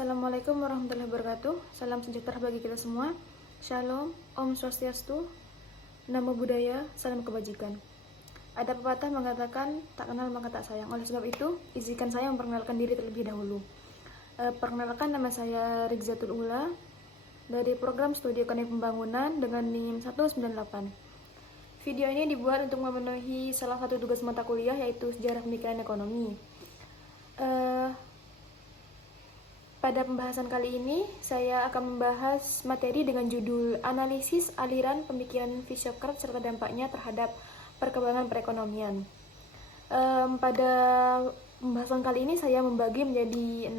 Assalamualaikum warahmatullahi wabarakatuh. Salam sejahtera bagi kita semua. Shalom, Om Swastiastu, Namo Buddhaya, salam kebajikan. Ada pepatah mengatakan, tak kenal maka tak sayang. Oleh sebab itu, izinkan saya memperkenalkan diri terlebih dahulu. Perkenalkan, nama saya Rizzatul Ula dari program studi ekonomi pembangunan dengan NIM 198. Video ini dibuat untuk memenuhi salah satu tugas mata kuliah, yaitu sejarah pemikiran ekonomi. Pada pembahasan kali ini, saya akan membahas materi dengan judul Analisis Aliran Pemikiran Fisiokrat serta dampaknya terhadap perkembangan perekonomian. Pada pembahasan kali ini saya membagi menjadi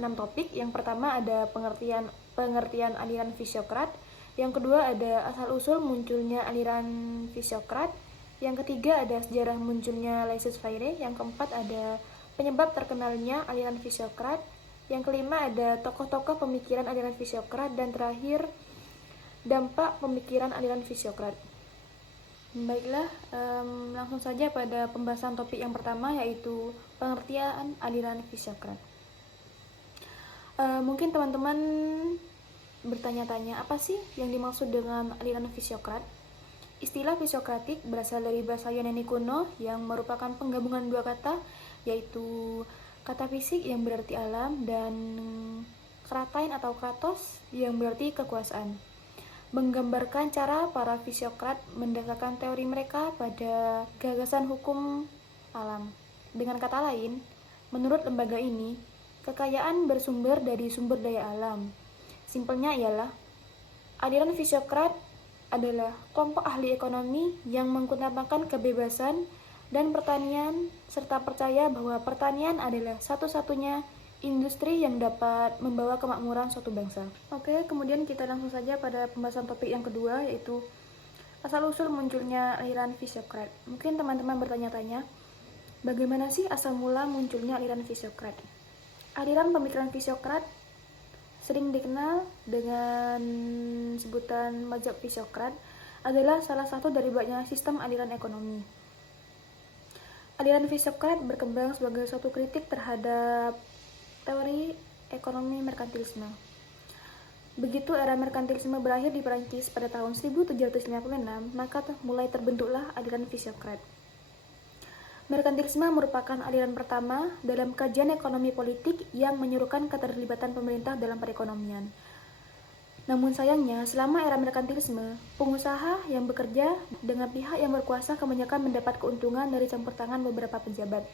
6 topik. Yang pertama ada pengertian aliran Fisiokrat. Yang kedua ada asal-usul munculnya aliran Fisiokrat. Yang ketiga ada sejarah munculnya Laissez-faire. Yang keempat ada penyebab terkenalnya aliran Fisiokrat. Yang kelima ada tokoh-tokoh pemikiran aliran Fisiokrat. Dan terakhir, dampak pemikiran aliran Fisiokrat. Baiklah, langsung saja pada pembahasan topik yang pertama, yaitu pengertian aliran Fisiokrat. Mungkin teman-teman bertanya-tanya, apa sih yang dimaksud dengan aliran Fisiokrat? Istilah fisiokratik berasal dari bahasa Yunani kuno yang merupakan penggabungan dua kata, yaitu kata fisik yang berarti alam dan kratein atau kratos yang berarti kekuasaan, menggambarkan cara para fisiokrat mendasarkan teori mereka pada gagasan hukum alam. Dengan kata lain, menurut lembaga ini, kekayaan bersumber dari sumber daya alam. Simpelnya ialah, aliran Fisiokrat adalah kelompok ahli ekonomi yang mengutamakan kebebasan dan pertanian, serta percaya bahwa pertanian adalah satu-satunya industri yang dapat membawa kemakmuran suatu bangsa. Oke, kemudian kita langsung saja pada pembahasan topik yang kedua, yaitu asal-usul munculnya aliran Fisiokrat. Mungkin teman-teman bertanya-tanya, bagaimana sih asal mula munculnya aliran Fisiokrat? Aliran pemikiran Fisiokrat sering dikenal dengan sebutan mazhab Fisiokrat, adalah salah satu dari banyak sistem aliran ekonomi. Aliran Fisiokrat berkembang sebagai suatu kritik terhadap teori ekonomi merkantilisme. Begitu era merkantilisme berakhir di Perancis pada tahun 1756, maka mulai terbentuklah aliran Fisiokrat. Merkantilisme merupakan aliran pertama dalam kajian ekonomi politik yang menyuruhkan keterlibatan pemerintah dalam perekonomian. Namun sayangnya, selama era merkantilisme, pengusaha yang bekerja dengan pihak yang berkuasa kebanyakan mendapat keuntungan dari campur tangan beberapa pejabat.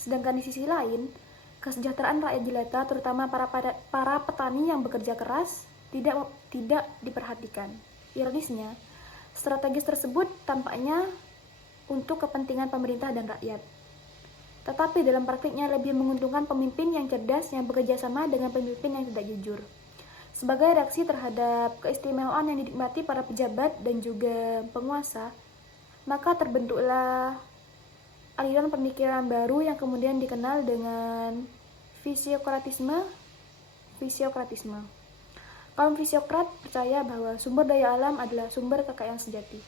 Sedangkan di sisi lain, kesejahteraan rakyat jelata, terutama para petani yang bekerja keras, tidak diperhatikan. Ironisnya, strategis tersebut tampaknya untuk kepentingan pemerintah dan rakyat. Tetapi dalam praktiknya lebih menguntungkan pemimpin yang cerdas yang bekerja sama dengan pemimpin yang tidak jujur. Sebagai reaksi terhadap keistimewaan yang dinikmati para pejabat dan juga penguasa, maka terbentuklah aliran pemikiran baru yang kemudian dikenal dengan fisiokratisme. Kaum fisiokrat percaya bahwa sumber daya alam adalah sumber kekayaan sejati,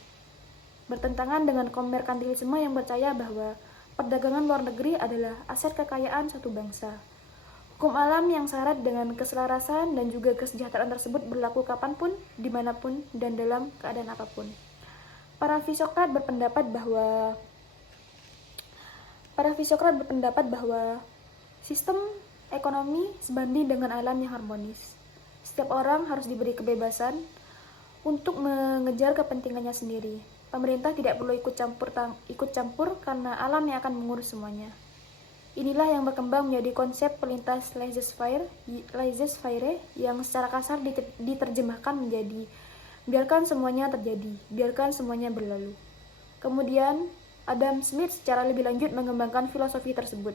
bertentangan dengan kaum merkantilisme yang percaya bahwa perdagangan luar negeri adalah aset kekayaan suatu bangsa. Hukum alam yang syarat dengan keselarasan dan juga kesejahteraan tersebut berlaku kapanpun, dimanapun, dan dalam keadaan apapun. Para fisiokrat berpendapat bahwa sistem ekonomi sebanding dengan alam yang harmonis. Setiap orang harus diberi kebebasan untuk mengejar kepentingannya sendiri. Pemerintah tidak perlu ikut campur karena alam yang akan mengurus semuanya. Inilah yang berkembang menjadi konsep pelintas laissez-faire yang secara kasar diterjemahkan menjadi biarkan semuanya terjadi, biarkan semuanya berlalu. Kemudian Adam Smith secara lebih lanjut mengembangkan filosofi tersebut.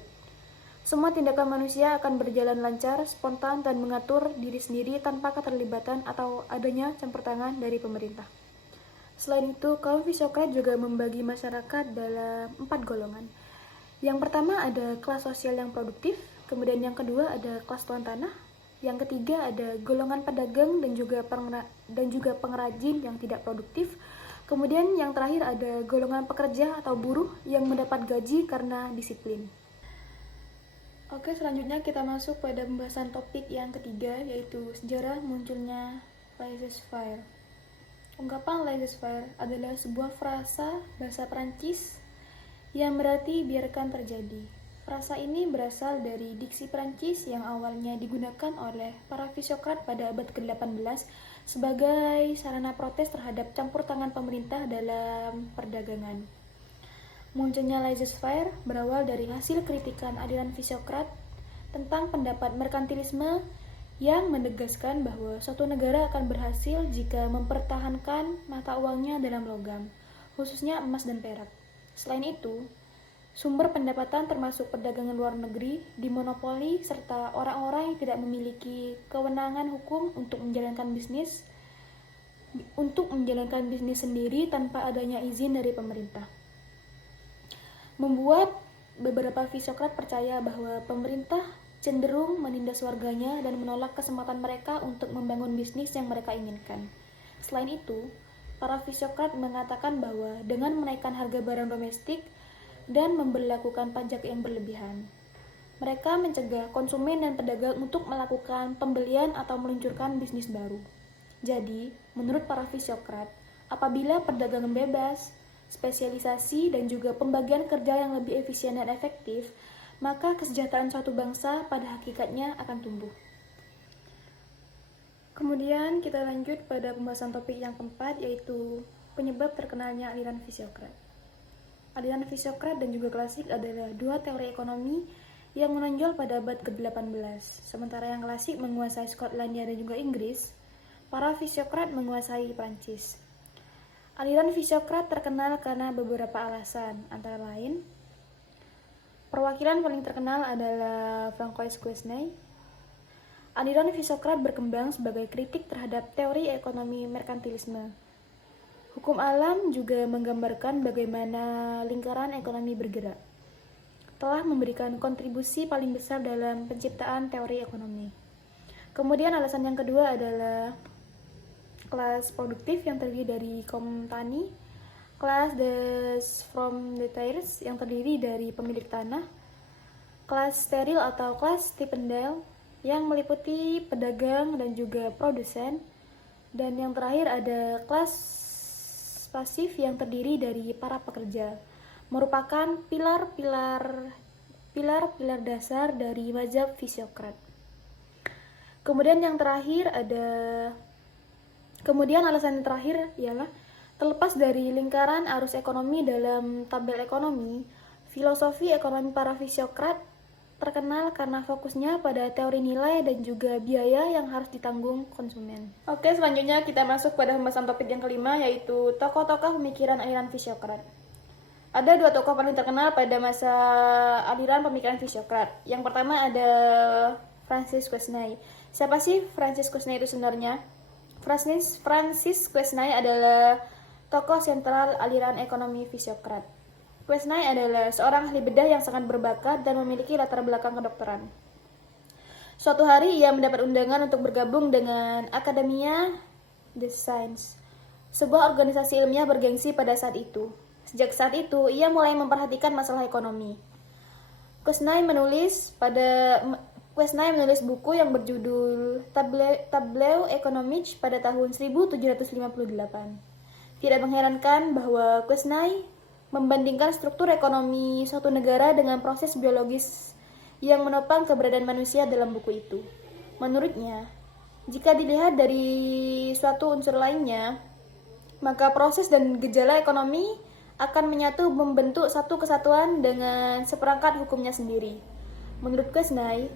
Semua tindakan manusia akan berjalan lancar, spontan, dan mengatur diri sendiri tanpa keterlibatan atau adanya campur tangan dari pemerintah. Selain itu, kaum fisiokrat juga membagi masyarakat dalam 4 golongan. Yang pertama ada kelas sosial yang produktif, kemudian yang kedua ada kelas tuan tanah, yang ketiga ada golongan pedagang dan juga pengrajin yang tidak produktif, kemudian yang terakhir ada golongan pekerja atau buruh yang mendapat gaji karena disiplin. Oke, selanjutnya kita masuk pada pembahasan topik yang ketiga, yaitu sejarah munculnya laissez-faire. Ungkapan laissez-faire adalah sebuah frasa bahasa Prancis yang berarti biarkan terjadi. Frasa ini berasal dari diksi Prancis yang awalnya digunakan oleh para fisiokrat pada abad ke-18 sebagai sarana protes terhadap campur tangan pemerintah dalam perdagangan. Munculnya laissez-faire berawal dari hasil kritikan aliran fisiokrat tentang pendapat merkantilisme yang menegaskan bahwa suatu negara akan berhasil jika mempertahankan mata uangnya dalam logam, khususnya emas dan perak. Selain itu, sumber pendapatan termasuk perdagangan luar negeri dimonopoli serta orang-orang yang tidak memiliki kewenangan hukum untuk menjalankan bisnis sendiri tanpa adanya izin dari pemerintah. Membuat beberapa fisiokrat percaya bahwa pemerintah cenderung menindas warganya dan menolak kesempatan mereka untuk membangun bisnis yang mereka inginkan. Selain itu, para fisiokrat mengatakan bahwa dengan menaikkan harga barang domestik dan memberlakukan pajak yang berlebihan, mereka mencegah konsumen dan pedagang untuk melakukan pembelian atau meluncurkan bisnis baru. Jadi, menurut para fisiokrat, apabila perdagangan bebas, spesialisasi, dan juga pembagian kerja yang lebih efisien dan efektif, maka kesejahteraan suatu bangsa pada hakikatnya akan tumbuh. Kemudian kita lanjut pada pembahasan topik yang keempat, yaitu penyebab terkenalnya aliran fisiokrat. Aliran fisiokrat dan juga klasik adalah dua teori ekonomi yang menonjol pada abad ke-18. Sementara yang klasik menguasai Skotlandia dan juga Inggris, para fisiokrat menguasai Prancis. Aliran fisiokrat terkenal karena beberapa alasan, antara lain, perwakilan paling terkenal adalah Francois Quesnay. Aliran fisiokrat berkembang sebagai kritik terhadap teori ekonomi merkantilisme. Hukum alam juga menggambarkan bagaimana lingkaran ekonomi bergerak. Telah memberikan kontribusi paling besar dalam penciptaan teori ekonomi. Kemudian alasan yang kedua adalah kelas produktif yang terdiri dari kaum tani, kelas des propriétaires yang terdiri dari pemilik tanah, kelas steril atau kelas Stipendial yang meliputi pedagang dan juga produsen, dan yang terakhir ada kelas pasif yang terdiri dari para pekerja, merupakan pilar-pilar dasar dari mazhab fisiokrat. Kemudian alasan yang terakhir ialah terlepas dari lingkaran arus ekonomi dalam tabel ekonomi, filosofi ekonomi para fisiokrat terkenal karena fokusnya pada teori nilai dan juga biaya yang harus ditanggung konsumen. Oke, selanjutnya kita masuk pada pembahasan topik yang kelima, yaitu tokoh-tokoh pemikiran aliran fisiokrat. Ada dua tokoh paling terkenal pada masa aliran pemikiran fisiokrat. Yang pertama ada Francis Quesnay. Siapa sih Francis Quesnay itu sebenarnya? Francis Quesnay adalah tokoh sentral aliran ekonomi fisiokrat. Quesnay adalah seorang ahli bedah yang sangat berbakat dan memiliki latar belakang kedokteran. Suatu hari ia mendapat undangan untuk bergabung dengan Academia des Sciences, sebuah organisasi ilmiah bergengsi pada saat itu. Sejak saat itu, ia mulai memperhatikan masalah ekonomi. Quesnay menulis buku yang berjudul Tableau Économique pada tahun 1758. Tidak mengherankan bahwa Quesnay membandingkan struktur ekonomi suatu negara dengan proses biologis yang menopang keberadaan manusia dalam buku itu. Menurutnya, jika dilihat dari suatu unsur lainnya, maka proses dan gejala ekonomi akan menyatu membentuk satu kesatuan dengan seperangkat hukumnya sendiri. Menurut Quesnay,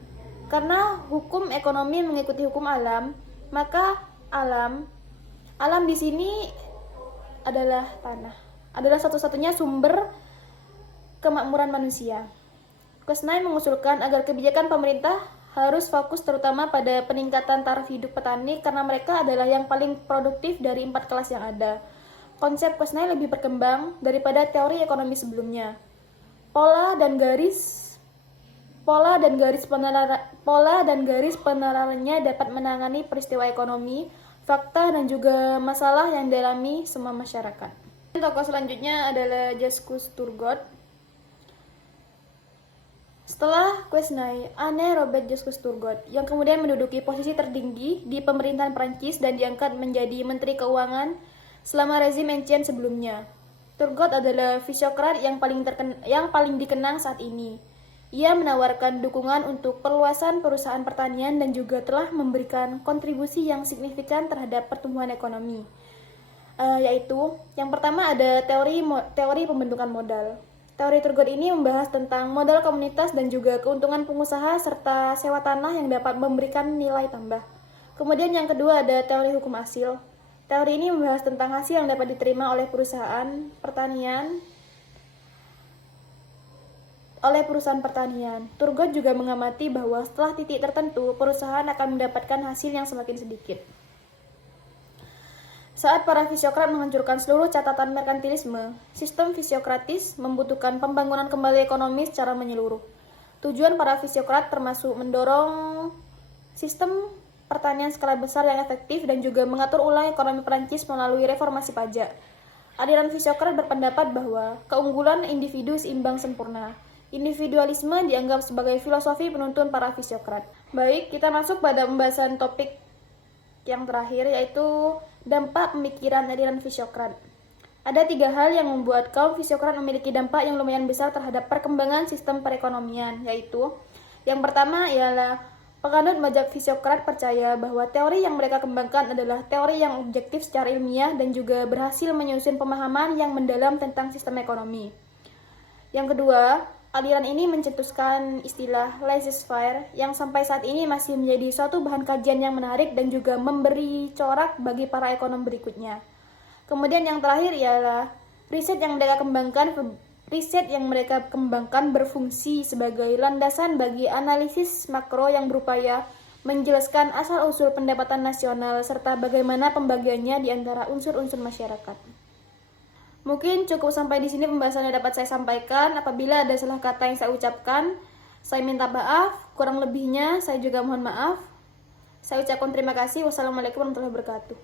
karena hukum ekonomi mengikuti hukum alam, maka alam di sini adalah tanah. Adalah satu-satunya sumber kemakmuran manusia. Quesnay mengusulkan agar kebijakan pemerintah harus fokus terutama pada peningkatan taraf hidup petani karena mereka adalah yang paling produktif dari 4 kelas yang ada. Konsep Quesnay lebih berkembang daripada teori ekonomi sebelumnya. Pola dan garis penerarannya dapat menangani peristiwa ekonomi, fakta, dan juga masalah yang dialami semua masyarakat. Tokoh selanjutnya adalah Jacques Turgot. Setelah Quesnay, Anne Robert Josques Turgot, yang kemudian menduduki posisi tertinggi di pemerintahan Prancis dan diangkat menjadi Menteri Keuangan selama rezim Ancien sebelumnya. Turgot adalah fisiokrat yang paling dikenang saat ini. Ia menawarkan dukungan untuk perluasan perusahaan pertanian dan juga telah memberikan kontribusi yang signifikan terhadap pertumbuhan ekonomi. Yaitu, yang pertama ada teori pembentukan modal. Teori Turgot ini membahas tentang modal komunitas dan juga keuntungan pengusaha serta sewa tanah yang dapat memberikan nilai tambah. Kemudian yang kedua ada teori hukum hasil. Teori ini membahas tentang hasil yang dapat diterima oleh perusahaan pertanian. Turgot juga mengamati bahwa setelah titik tertentu, perusahaan akan mendapatkan hasil yang semakin sedikit. Saat para fisiokrat menghancurkan seluruh catatan merkantilisme, sistem fisiokratis membutuhkan pembangunan kembali ekonomi secara menyeluruh. Tujuan para fisiokrat termasuk mendorong sistem pertanian skala besar yang efektif dan juga mengatur ulang ekonomi Prancis melalui reformasi pajak. Aliran fisiokrat berpendapat bahwa keunggulan individu seimbang sempurna. Individualisme dianggap sebagai filosofi penuntun para fisiokrat. Baik, kita masuk pada pembahasan topik yang terakhir, yaitu dampak pemikiran aliran fisiokrat. Ada 3 hal yang membuat kaum fisiokrat memiliki dampak yang lumayan besar terhadap perkembangan sistem perekonomian, yaitu yang pertama ialah penganut mazhab fisiokrat percaya bahwa teori yang mereka kembangkan adalah teori yang objektif secara ilmiah dan juga berhasil menyusun pemahaman yang mendalam tentang sistem ekonomi. Yang kedua, aliran ini mencetuskan istilah laissez-faire yang sampai saat ini masih menjadi suatu bahan kajian yang menarik dan juga memberi corak bagi para ekonom berikutnya. Kemudian yang terakhir ialah riset yang mereka kembangkan berfungsi sebagai landasan bagi analisis makro yang berupaya menjelaskan asal-usul pendapatan nasional serta bagaimana pembagiannya di antara unsur-unsur masyarakat. Mungkin cukup sampai di sini pembahasan yang dapat saya sampaikan. Apabila ada salah kata yang saya ucapkan, saya minta maaf. Kurang lebihnya, saya juga mohon maaf. Saya ucapkan terima kasih. Wassalamualaikum warahmatullahi wabarakatuh.